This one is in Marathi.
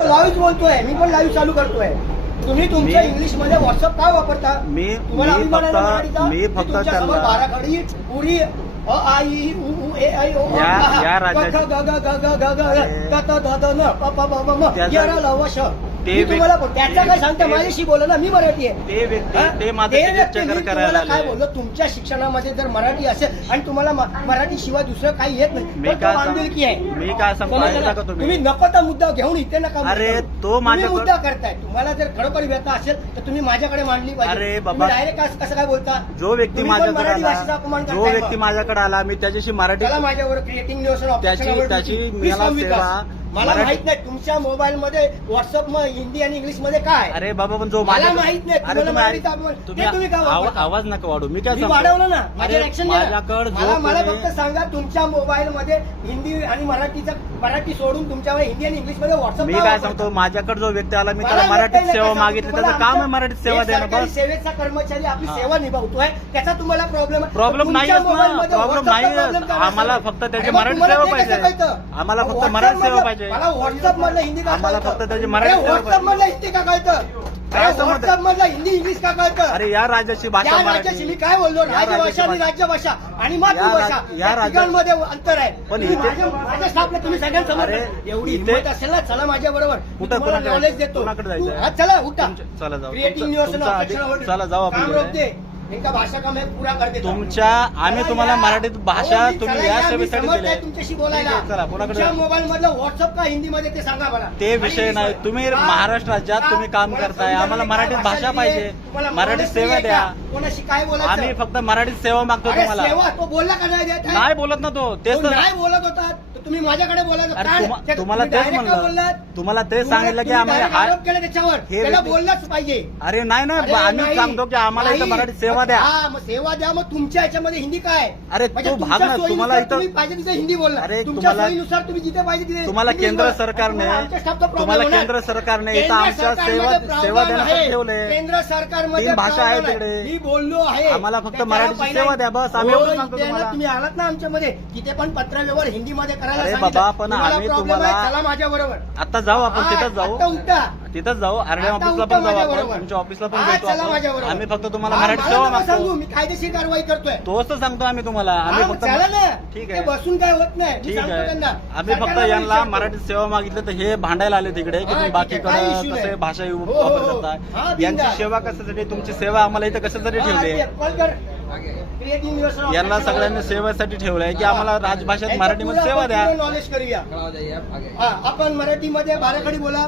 लाईव्ह बोलतोय, मी पण लाईव्ह चालू करतोय. तुम्ही तुमच्या इंग्लिश मध्ये व्हॉट्सअप काय वापरता? तुम्हाला अभिमान आहे ना मराठीचा? मी फक्त तुमच्यासमोर त्यांना- बाराखडी पुरी अ आ इ उ ऊ ए ऐ ओ या राज्याची- ग ग ग ग ग ग ग त ध ध न प प ब ब म त्याचा- य र ल व श. ते मी तुम्हाला व्यक्ती- त्याचा काय सांगता? माझ्याशी बोला ना, मी मराठी आहे. ते व्यक्ती हा? ते माझं ते ticket व्यक्ती checker मी करायला तुम्हाला काय आले. बोललो, तुमच्या शिक्षणामध्ये जर मराठी असेल आणि तुम्हाला मराठी शिवाय दुसरं काही येत नाही मी तर तो काय बांधिलकी आहे. मी काय सांगतो समजलं ऐका ना? का तुम्ही तुम्ही नको तर मुद्दा घेऊन इथे नका अरे, मुद्दा करू. तो तुम्ही माझ्याकडे- मुद्दा करताय. तुम्हाला जर खरोखर व्यथा असेल तर तुम्ही माझ्याकडे मांडली पाहिजे. अरे बाबा, डायरेक्ट कसं काय बोलता? जो व्यक्ती तुम्ही पण माझ्याकडे मराठी भाषेचा आला अपमान जो करताय व्यक्ती मग. माझ्याकडे आला मी त्याच्याशी मराठी त्याला माझ्यावर क्रिएटिंग न्यूज त्याची मला सेवा मला मराठी- माहित नाही तुमच्या मोबाईल मध्ये व्हॉट्सअप हिंदी आणि इंग्लिश मध्ये काय. अरे बाबा पण जो मला माहित नाही. अरे तुम्हाला मराठीचा अपमान- ते तुम्ही का वापरता? आवाज नका वाढू. मी काय मी सांगतो? वाढवलं ना, माझ्या अरे, ऍक्शन माझ्याकडे जो मला कोणी- फक्त सांगा तुमच्या मोबाईल मध्ये हिंदी आणि मराठी सोडून तुमच्यावर हिंदी आणि इंग्लिश मध्ये व्हॉट्सअप मी काय सांगतो माझ्याकडे जो व्यक्ती आला मी त्याला मराठीत सेवा मागितली त्याचं काम आहे मराठीत सेवा देणं बस. सेवेचा कर्मचारी आपली सेवा निभावतोय त्याचा तुम्हाला प्रॉब्लेम प्रॉब्लेम नाही प्रॉब्लेम नाही आम्हाला फक्त त्याची मराठी सेवा पाहिजे. आम्हाला फक्त मराठी सेवा पाहिजे. मला व्हॉट्सअप मधलं हिंदी का आम्हाला कळतं? फक्त त्याची मराठी अरे, सेवा व्हॉट्सअप मधलं हिंदी का कळतं? काय समजतं? व्हॉट्सअप मधलं हिंदी इंग्लिश का कळतं? अरे या राज्याची भाषा या राज्याची मी मराठी. काय बोललो, या राजभाषा राज्याची आणि भाषा- राज्यभाषा आणि मातृभाषा या या राज्यात- तिघांमध्ये अंतर आहे. पण तुम्ही इथे- माझ्या स्टाफला तुम्ही सगळ्यांसमोर अरे, एवढी इथे- हिंमत असेल ना, चला माझ्या बरोबर कुठं- कुणाकडे नॉलेज जायचं? देतो. कुणाकडे जायचं? तू- हा, चला उठा. चला जाऊ. क्रिएटिंग न्यूज तुमचा आधी- चला जाऊ आपण काम तिकडे. रोक दे. इनका भाषा का मैं पूरा कर देता हूं. तुमच्या आम्ही तुम्हाला मराठीत भाषा हो, मी तुम्ही चला या मी सेवेसाठी समर्थ दिली आहे तुमच्याशी बोलायला. ठीक आहे, चला, कोणाकडे- तुमच्या मोबाईल मधलं व्हॉट्सअप का हिंदी मध्ये ते सांगा मला. ते विषय आणि नाही. तुम्ही का- महाराष्ट्र राज्यात का- तुम्ही काम तुम्हाला करताय. समजायला आम्हाला काय मराठीत भाषा दिली आहे? पाहिजे. तुम्हाला मराठीत knowledge सेवा नाहीये द्या. का? कोणाशी काय आम्ही बोलायचं? फक्त मराठीत सेवा मागतो अरे तुम्हाला. सेवा तो बोलला का नाही देत आहे? नाही बोलत ना तो तेच तो तर नाही बोलत होता तर तुम्ही माझ्याकडे बोलायचं अरे काय? तुम्हाला तुम्ही तेच direct का म्हणलं बोललात? तुम्हाला तेच सांगितलं की तुम्ही आम्ही direct आरोप केले त्याच्यावर हे त्याला व्यक्ती- बोललाच पाहिजे. अरे नाही ना अरे आम्ही नाही, सांगतो की आम्हाला इथं नाही. मराठीत सेवा द्या. हा, मग सेवा द्या. मग तुमच्या याच्यामध्ये हिंदी काय? अरे म्हणजे तो भाग तुमच्या ना सोयीनुसार तुम्हाला इथं तुम्ही पाहिजे तिथे हिंदी बोलला. अरे तुमच्या तुम्हाला- सोयीनुसार तुम्ही जिथे पाहिजे तिथे तुम्हाला हिंदी केंद्र बोला. सरकारने आमच्या स्टाफचा problem तुम्हाला होणार. केंद्र सरकारने इथं केंद्र आमच्या सरकारमध्ये सेवा problem देण्यासाठी आहे. ठेवले. केंद्र सरकारमध्ये तीन भाषा आहे problem तिकडे. मी बोललो आहे. आम्हाला फक्त त्याच्याला मराठीची पहिला- सेवा द्या, बस. आम्ही हो, एवढं सांगतो इथे ना तुम्हाला. तुम्ही आलात ना आमच्यामध्ये तिथे पण पत्रव्यवहार हिंदीमध्ये करायला अरे सांगितलं. बाबा, पण तुम्हाला आम्ही problem आहे, तुम्हाला- चला माझ्या बरोबर. आता जाऊ आपण तिथंच आता जाऊ उठा. तिथंच जाऊ आरडीएम आता ऑफिसला उठा पण जाऊ आपण माझ्याबरोबर. तुमच्या ऑफिसला पण हा, भेटू चला आपण. माझ्याबरोबर. आम्ही फक्त तुम्हाला हा, मराठी मला सेवा नका सांगू, मागतो मी कायदेशीर कारवाई करतोय. तोच तर सांगतो आम्ही तुम्हाला हा, आम्ही मग फक्त चला ना. ठीक ते आहे बसून काय होत नाही. मी ठीक सांगतो आहे त्यांना. आम्ही फक्त सरकारला यांना विचारतो. मराठीत सेवा मागितली तर हे भांडायला आले तिकडे की हा, तुम्ही ठीक आहे. काही बाकीकडे issue कसे नाही. भाषा हो, हो, वापर हो. हा, करताय बिनधास्त. यांची सेवा कशासाठी तुमची सेवा आम्हाला इथं कशासाठी ठेवली आहे कॉल कर. Creative News यांना सगळ्यांनी सेवेसाठी ठेवलंय की आम्हाला राजभाषेत मराठीमध्ये सेवा द्या नॉलेज करूया. हा, आपण मराठीमध्ये बाराखडी बोला.